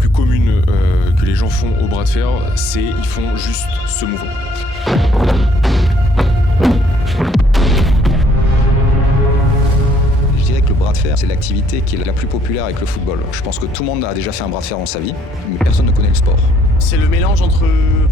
plus commune que les gens font au bras de fer, c'est ils font juste ce mouvement. Je dirais que le bras de fer, c'est l'activité qui est la plus populaire avec le football. Je pense que tout le monde a déjà fait un bras de fer dans sa vie, mais personne ne connaît le sport. C'est le mélange entre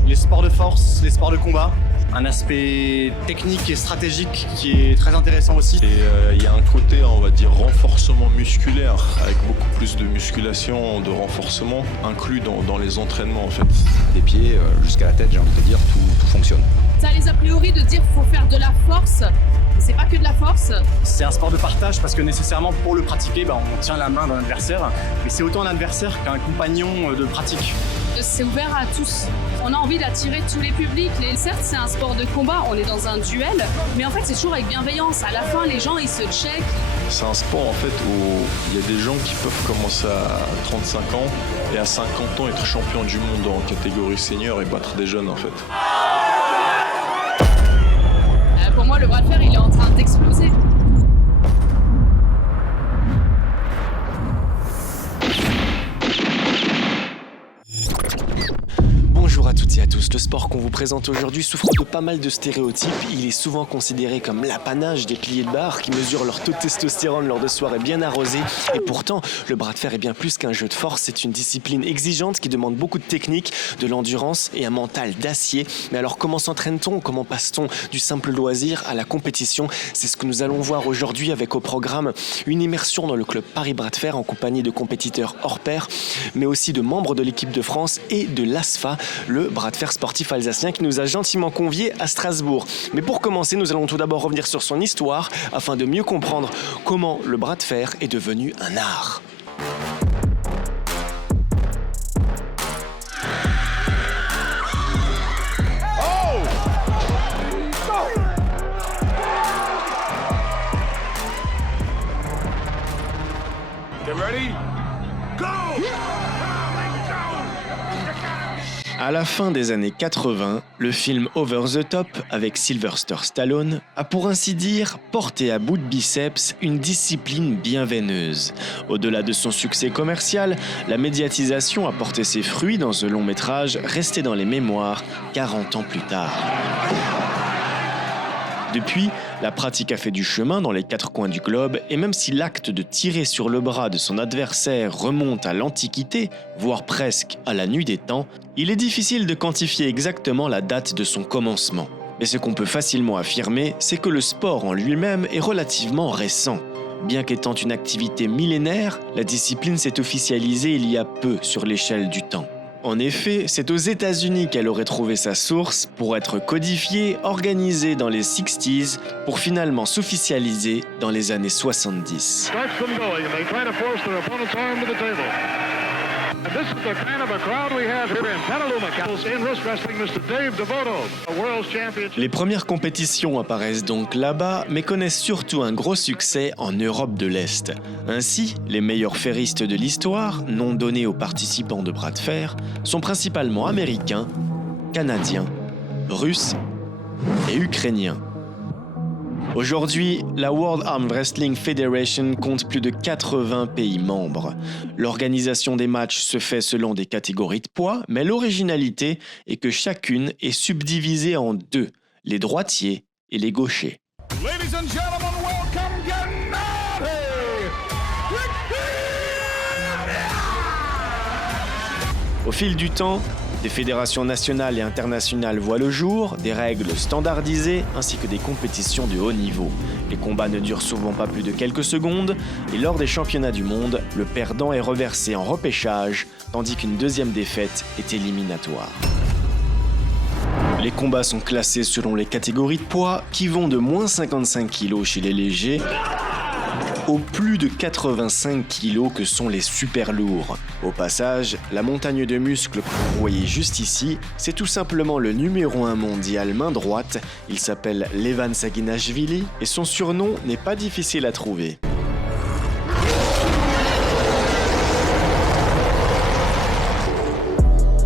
les sports de force, les sports de combat, un aspect technique et stratégique qui est très intéressant aussi. Et il y a un côté, on va dire, renforcement musculaire, avec beaucoup plus de musculation, de renforcement, inclus dans les entraînements en fait. Des pieds jusqu'à la tête, j'ai envie de te dire, tout fonctionne. Ça a les a priori de dire qu'il faut faire de la force, mais c'est pas que de la force. C'est un sport de partage parce que nécessairement pour le pratiquer, on tient la main d'un adversaire, mais c'est autant un adversaire qu'un compagnon de pratique. C'est ouvert à tous. On a envie d'attirer tous les publics. Certes, c'est un sport de combat, on est dans un duel, mais en fait, c'est toujours avec bienveillance. À la fin, les gens, ils se checkent. C'est un sport en fait où il y a des gens qui peuvent commencer à 35 ans et à 50 ans être champion du monde en catégorie senior et battre des jeunes en fait. Pour moi, le bras de fer, il est en train d'exploser. Bonjour à toutes et à tous, le sport qu'on vous présente aujourd'hui souffre de pas mal de stéréotypes. Il est souvent considéré comme l'apanage des piliers de bar qui mesurent leur taux de testostérone lors de soirées bien arrosées. Et pourtant, le bras de fer est bien plus qu'un jeu de force, c'est une discipline exigeante qui demande beaucoup de technique, de l'endurance et un mental d'acier. Mais alors comment s'entraîne-t-on? Comment passe-t-on du simple loisir à la compétition? C'est ce que nous allons voir aujourd'hui avec au programme une immersion dans le club Paris Bras de Fer en compagnie de compétiteurs hors pair, mais aussi de membres de l'équipe de France et de l'ASFA, le bras de fer sportif alsacien qui nous a gentiment conviés à Strasbourg. Mais pour commencer, nous allons tout d'abord revenir sur son histoire afin de mieux comprendre comment le bras de fer est devenu un art. Get ready? Go! À la fin des années 80, le film Over the Top avec Sylvester Stallone a pour ainsi dire porté à bout de biceps une discipline bien veineuse. Au-delà de son succès commercial, la médiatisation a porté ses fruits dans ce long métrage resté dans les mémoires 40 ans plus tard. Depuis, la pratique a fait du chemin dans les quatre coins du globe et même si l'acte de tirer sur le bras de son adversaire remonte à l'Antiquité, voire presque à la nuit des temps, il est difficile de quantifier exactement la date de son commencement. Mais ce qu'on peut facilement affirmer, c'est que le sport en lui-même est relativement récent. Bien qu'étant une activité millénaire, la discipline s'est officialisée il y a peu sur l'échelle du temps. En effet, c'est aux États-Unis qu'elle aurait trouvé sa source pour être codifiée, organisée dans les 60s, pour finalement s'officialiser dans les années 70. Les premières compétitions apparaissent donc là-bas, mais connaissent surtout un gros succès en Europe de l'Est. Ainsi, les meilleurs ferristes de l'histoire, nom donné aux participants de bras de fer, sont principalement américains, canadiens, russes et ukrainiens. Aujourd'hui, la World Arm Wrestling Federation compte plus de 80 pays membres. L'organisation des matchs se fait selon des catégories de poids, mais l'originalité est que chacune est subdivisée en deux, les droitiers et les gauchers. Ladies and gentlemen, welcome Gennady! Au fil du temps, des fédérations nationales et internationales voient le jour, des règles standardisées ainsi que des compétitions de haut niveau. Les combats ne durent souvent pas plus de quelques secondes et lors des championnats du monde, le perdant est reversé en repêchage tandis qu'une deuxième défaite est éliminatoire. Les combats sont classés selon les catégories de poids qui vont de moins 55 kg chez les légers aux plus de 85 kg que sont les super lourds. Au passage, la montagne de muscles que vous voyez juste ici, c'est tout simplement le numéro 1 mondial main droite. Il s'appelle Levan Saginashvili et son surnom n'est pas difficile à trouver.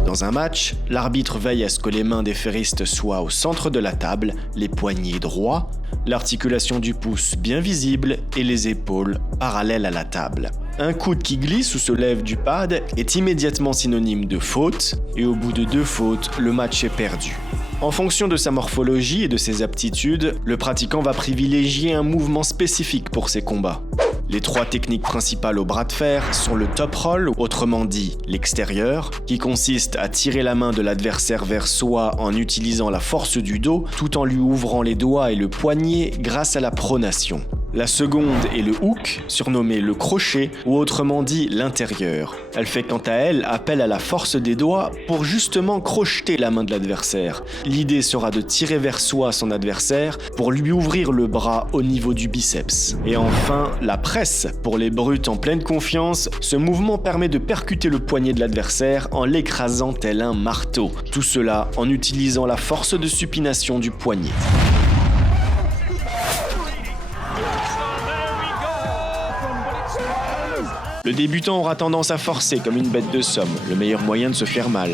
Dans un match, l'arbitre veille à ce que les mains des ferristes soient au centre de la table, les poignets droits, l'articulation du pouce bien visible et les épaules parallèles à la table. Un coude qui glisse ou se lève du pad est immédiatement synonyme de faute, et au bout de 2 fautes, le match est perdu. En fonction de sa morphologie et de ses aptitudes, le pratiquant va privilégier un mouvement spécifique pour ses combats. Les 3 techniques principales au bras de fer sont le top roll, autrement dit l'extérieur, qui consiste à tirer la main de l'adversaire vers soi en utilisant la force du dos, tout en lui ouvrant les doigts et le poignet grâce à la pronation. La seconde est le hook, surnommé le crochet, ou autrement dit l'intérieur. Elle fait quant à elle appel à la force des doigts pour justement crocheter la main de l'adversaire. L'idée sera de tirer vers soi son adversaire pour lui ouvrir le bras au niveau du biceps. Et enfin, la presse. Pour les brutes en pleine confiance, ce mouvement permet de percuter le poignet de l'adversaire en l'écrasant tel un marteau. Tout cela en utilisant la force de supination du poignet. Le débutant aura tendance à forcer comme une bête de somme, le meilleur moyen de se faire mal.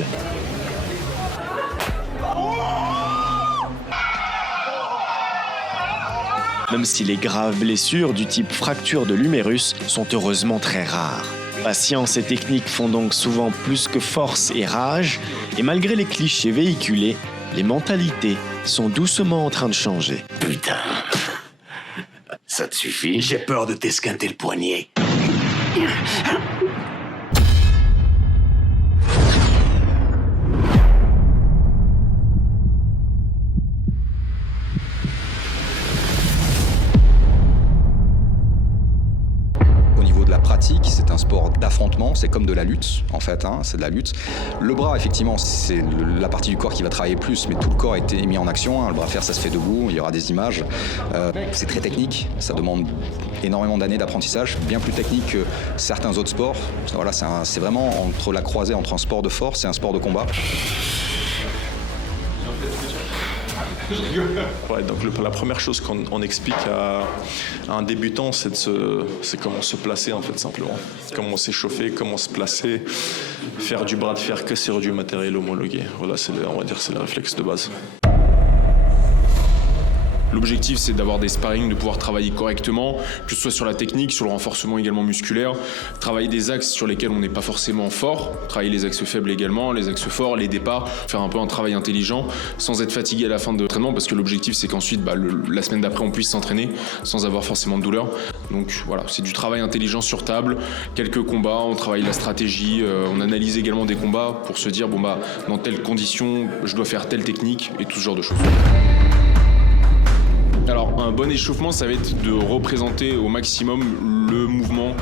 Même si les graves blessures du type fracture de l'humérus sont heureusement très rares. Patience et technique font donc souvent plus que force et rage, et malgré les clichés véhiculés, les mentalités sont doucement en train de changer. Putain, ça te suffit? J'ai peur de t'esquinter le poignet. Au niveau de la pratique, c'est un sport d'affrontement, c'est comme de la lutte en fait, c'est de la lutte. Le bras, effectivement, c'est la partie du corps qui va travailler plus, mais tout le corps a été mis en action. Le bras de fer, ça se fait debout, il y aura des images. C'est très technique, ça demande énormément d'années d'apprentissage, bien plus technique que certains autres sports. Voilà, c'est vraiment entre la croisée entre un sport de force et un sport de combat. Ouais, donc la première chose qu'on explique à un débutant, c'est comment se placer en fait simplement. Comment s'échauffer, comment se placer, faire du bras de fer que sur du matériel homologué. Voilà, on va dire que c'est le réflexe de base. L'objectif, c'est d'avoir des sparring, de pouvoir travailler correctement, que ce soit sur la technique, sur le renforcement également musculaire, travailler des axes sur lesquels on n'est pas forcément fort, travailler les axes faibles également, les axes forts, les départs, faire un peu un travail intelligent, sans être fatigué à la fin de l'entraînement, parce que l'objectif, c'est qu'ensuite, la semaine d'après, on puisse s'entraîner sans avoir forcément de douleur. Donc voilà, c'est du travail intelligent sur table, quelques combats, on travaille la stratégie, on analyse également des combats pour se dire, dans telles conditions, je dois faire telle technique et tout ce genre de choses. Alors, un bon échauffement, ça va être de représenter au maximum le mouvement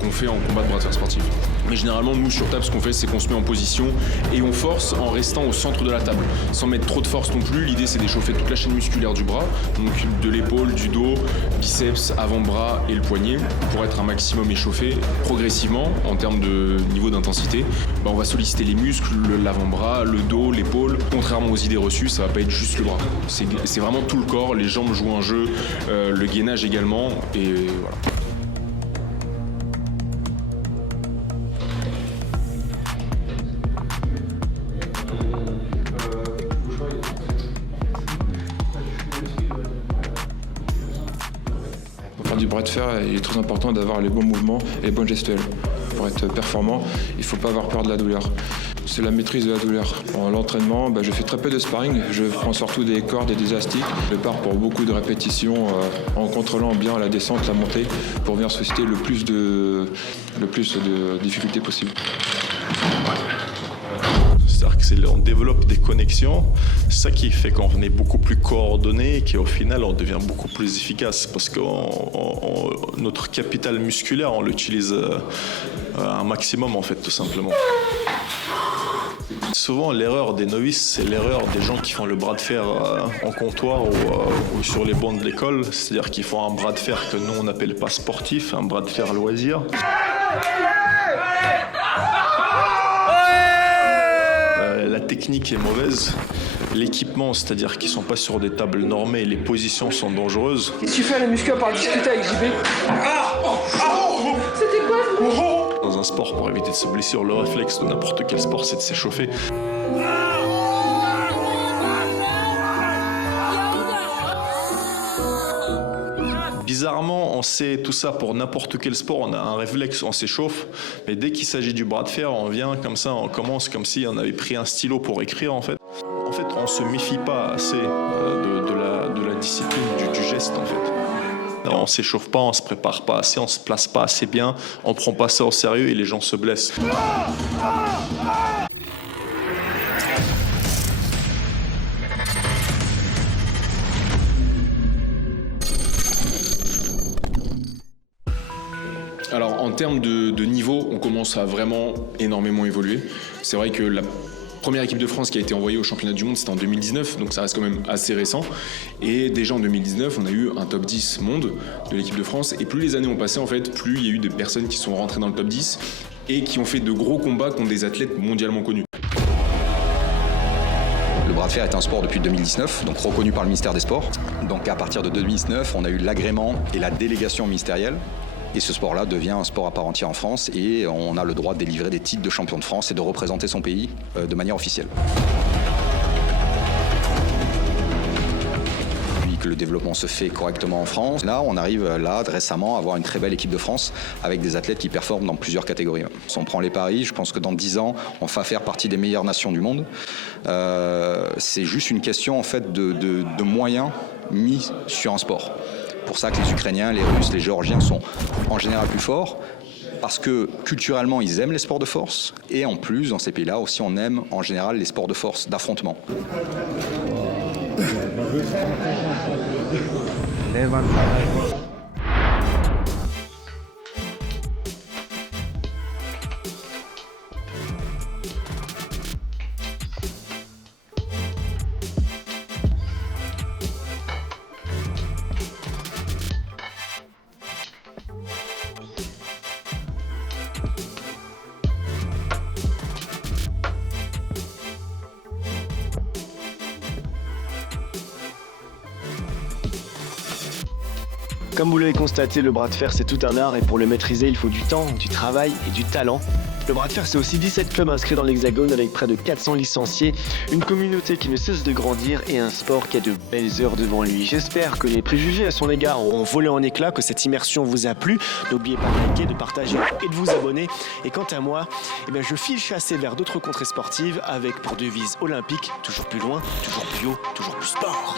qu'on fait en combat de bras de fer sportif. Mais généralement, nous, sur table, ce qu'on fait, c'est qu'on se met en position et on force en restant au centre de la table, sans mettre trop de force non plus. L'idée, c'est d'échauffer toute la chaîne musculaire du bras, donc de l'épaule, du dos, biceps, avant-bras et le poignet, pour être un maximum échauffé progressivement en termes de niveau d'intensité. On va solliciter les muscles, l'avant-bras, le dos, l'épaule. Contrairement aux idées reçues, ça va pas être juste le bras. C'est vraiment tout le corps, les jambes jouent un jeu, le gainage également, et voilà. Pour faire du bras de fer, il est très important d'avoir les bons mouvements et les bonnes gestuelles. Pour être performant, il ne faut pas avoir peur de la douleur. C'est la maîtrise de la douleur. En l'entraînement, je fais très peu de sparring. Je prends surtout des cordes et des élastiques. Je pars pour beaucoup de répétitions en contrôlant bien la descente, la montée, pour venir susciter le plus de difficultés possible. C'est-à-dire qu'on développe des connexions, c'est ça qui fait qu'on est beaucoup plus coordonné et qu'au final on devient beaucoup plus efficace parce que notre capital musculaire, on l'utilise un maximum en fait, tout simplement. Souvent l'erreur des novices, c'est l'erreur des gens qui font le bras de fer en comptoir ou sur les bancs de l'école, c'est-à-dire qu'ils font un bras de fer que nous on n'appelle pas sportif, un bras de fer loisir. La technique est mauvaise, l'équipement, c'est-à-dire qu'ils ne sont pas sur des tables normées, les positions sont dangereuses. Qu'est-ce que tu fais à la muscu à part discuter avec JB? C'était quoi ce bruit? Dans un sport, pour éviter de se blesser, le réflexe de n'importe quel sport, c'est de s'échauffer. bizarrement, on sait tout ça pour n'importe quel sport, on a un réflexe, on s'échauffe, mais dès qu'il s'agit du bras de fer, on vient comme ça, on commence comme si on avait pris un stylo pour écrire en fait. En fait, on se méfie pas assez de la discipline du geste en fait. On s'échauffe pas, on se prépare pas assez, on se place pas assez bien, on prend pas ça au sérieux et les gens se blessent. Alors en termes de niveau, on commence à vraiment énormément évoluer. C'est vrai que la première équipe de France qui a été envoyée au championnat du monde, c'était en 2019, donc ça reste quand même assez récent. Et déjà en 2019, on a eu un top 10 monde de l'équipe de France. Et plus les années ont passé, en fait, plus il y a eu des personnes qui sont rentrées dans le top 10 et qui ont fait de gros combats contre des athlètes mondialement connus. Le bras de fer est un sport depuis 2019, donc reconnu par le ministère des Sports. Donc à partir de 2019, on a eu l'agrément et la délégation ministérielle. Et ce sport-là devient un sport à part entière en France et on a le droit de délivrer des titres de champion de France et de représenter son pays de manière officielle. Puis que le développement se fait correctement en France, là on arrive récemment à avoir une très belle équipe de France avec des athlètes qui performent dans plusieurs catégories. Si on prend les paris, je pense que dans 10 ans, on va faire partie des meilleures nations du monde. C'est juste une question en fait de moyens mis sur un sport. Pour ça que les Ukrainiens, les Russes, les Géorgiens sont en général plus forts, parce que culturellement, ils aiment les sports de force, et en plus, dans ces pays-là aussi, on aime en général les sports de force, d'affrontement. Comme vous l'avez constaté, le bras de fer c'est tout un art et pour le maîtriser il faut du temps, du travail et du talent. Le bras de fer c'est aussi 17 clubs inscrits dans l'Hexagone avec près de 400 licenciés, une communauté qui ne cesse de grandir et un sport qui a de belles heures devant lui. J'espère que les préjugés à son égard auront volé en éclats, que cette immersion vous a plu. N'oubliez pas de liker, de partager et de vous abonner. Et quant à moi, je file chasser vers d'autres contrées sportives avec pour devise olympique, toujours plus loin, toujours plus haut, toujours plus sport.